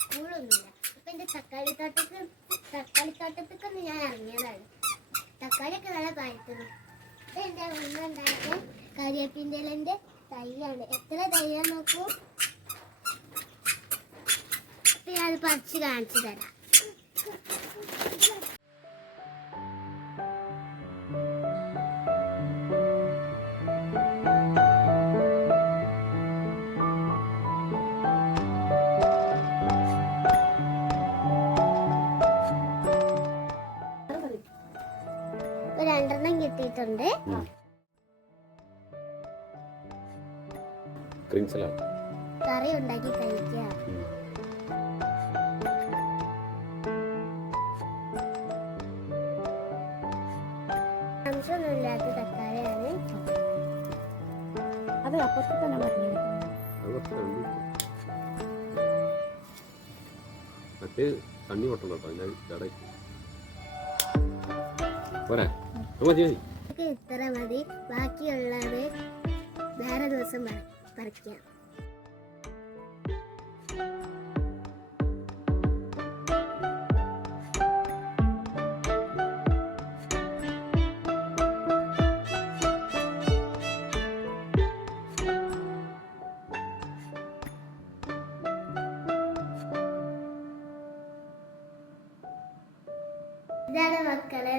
സ്കൂളൊന്നുമില്ല. അപ്പം എൻ്റെ തക്കാളിത്തോട്ടത്തേക്കൊന്ന് ഞാൻ ഇറങ്ങിയതാണ്. തക്കാളിയൊക്കെ നല്ല പഴുത്തത്. ഇത് എൻ്റെ ഉമ്മ ഉണ്ടാക്കിയ കരിവേപ്പിൻ്റെ ഇലൻ്റെ തൈയാണ്. എത്ര തൈയാ നോക്കൂ. അപ്പം ഞാനത് പറിച്ച് കാണിച്ചു തരാം. രണ്ടെണ്ണം കിട്ടിയിട്ടുണ്ട്. കറി ഉണ്ടാക്കി കഴിക്കുക. അംശമൊന്നുമില്ലാത്ത തക്കാളിയാണ്. അത് അപ്പുറത്ത് തന്നെ പറഞ്ഞു. മറ്റേ തണ്ണി പൊട്ടണം ഇത്ര മതി. ബാക്കിയുള്ളത് വേറെ ദിവസം പറിക്കാം. ഇതാണ് മക്കളെ